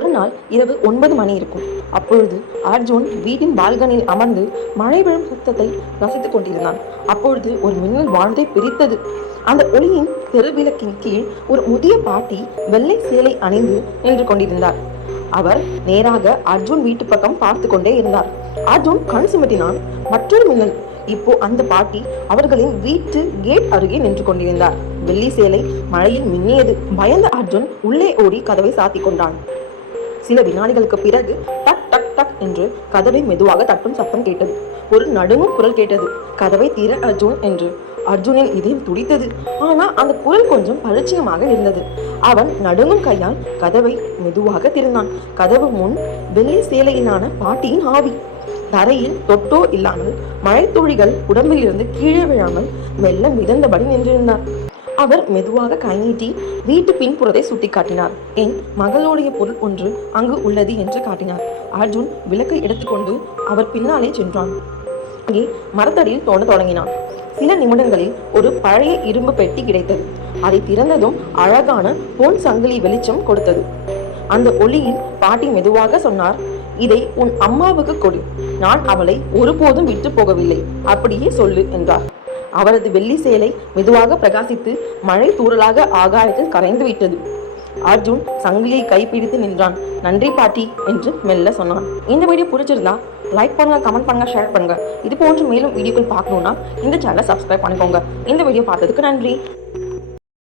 ஒரு நாள் இரவு 9 மணி இருக்கும். அப்பொழுது அர்ஜுன் வீட்டின் பால்கனியில் அமர்ந்து மழை விழும் சத்தத்தை ரசித்துக் கொண்டிருந்தான். அப்பொழுது ஒரு மின்னல் வானத்தை பிரித்தது. அந்த ஒளியின் தெருவிளக்கின் கீழ் ஒரு முதிய பாட்டி வெள்ளை சேலை அணிந்து நின்று கொண்டிருந்தார். அவர் நேராக அர்ஜுன் வீட்டு பக்கம் பார்த்து கொண்டே இருந்தார். அர்ஜுன் கண் சிமிட்டினான். மற்றொரு மின்னல். இப்போ அந்த பாட்டி அவர்களின் வீட்டு கேட் அருகே நின்று கொண்டிருந்தார். வெள்ளி சேலை மழையில் மின்னியது. பயந்த அர்ஜுன் உள்ளே ஓடி கதவை சாத்திக் கொண்டான். சில வினாடிகளுக்கு பிறகு டக் டக் டக் என்று கதவை மெதுவாக தட்டும் சத்தம் கேட்டது. ஒரு நடுங்கும் குரல் கேட்டது. கதவை தீர அர்ஜுன் என்று. அர்ஜுனின் இதயம் துடித்தது. ஆனால் அந்த குரல் கொஞ்சம் பரிச்சயமாக இருந்தது. அவன் நடுங்கும் கையால் கதவை மெதுவாக திறந்தான். கதவு முன் வெள்ளி சேலையிலான பாட்டியின் ஆவி. தரையில் தொட்டோ இல்லாமல் மழைத்துளிகள் உடம்பில் இருந்து கீழே விழாமல் மெல்ல மிதந்தபடி நின்றிருந்தார். அவர் மெதுவாக கை நீட்டி வீட்டு பின்புறத்தை சுட்டி காட்டினார். என் மகளுடைய பொருள் ஒன்று அங்கு உள்ளது என்று காட்டினார். அர்ஜுன் விளக்கை எடுத்துக்கொண்டு அவர் பின்னாலே சென்றான். அங்கே மரத்தடியில் தோண்ட தொடங்கினான். சில நிமிடங்களில் ஒரு பழைய இரும்பு பெட்டி கிடைத்தது. அதை திறந்ததும் அழகான பொன் சங்கிலி வெளிச்சம் கொடுத்தது. அந்த ஒளியில் பாட்டி மெதுவாக சொன்னார், இதை உன் அம்மாவுக்கு கொடு. நான் அவளை ஒருபோதும் விட்டு போகவில்லை. அப்படியே சொல்லு என்றார். அவரது வெள்ளி சேலை மெதுவாக பிரகாசித்து மழை தூறலாக ஆகாயத்தில் கரைந்து விட்டது. அர்ஜுன் சங்கிலியை கைப்பிடித்து நின்றான். நன்றி பாட்டி என்று மெல்ல சொன்னான். இந்த வீடியோ பிடிச்சிருந்தா லைக் பண்ணுங்க, கமெண்ட் பண்ணுங்க, ஷேர் பண்ணுங்க. இது போன்று மேலும் வீடியோக்கள் பார்க்கணும்னா இந்த சேனலை சப்ஸ்கிரைப் பண்ணிக்கோங்க. இந்த வீடியோ பார்த்ததுக்கு நன்றி.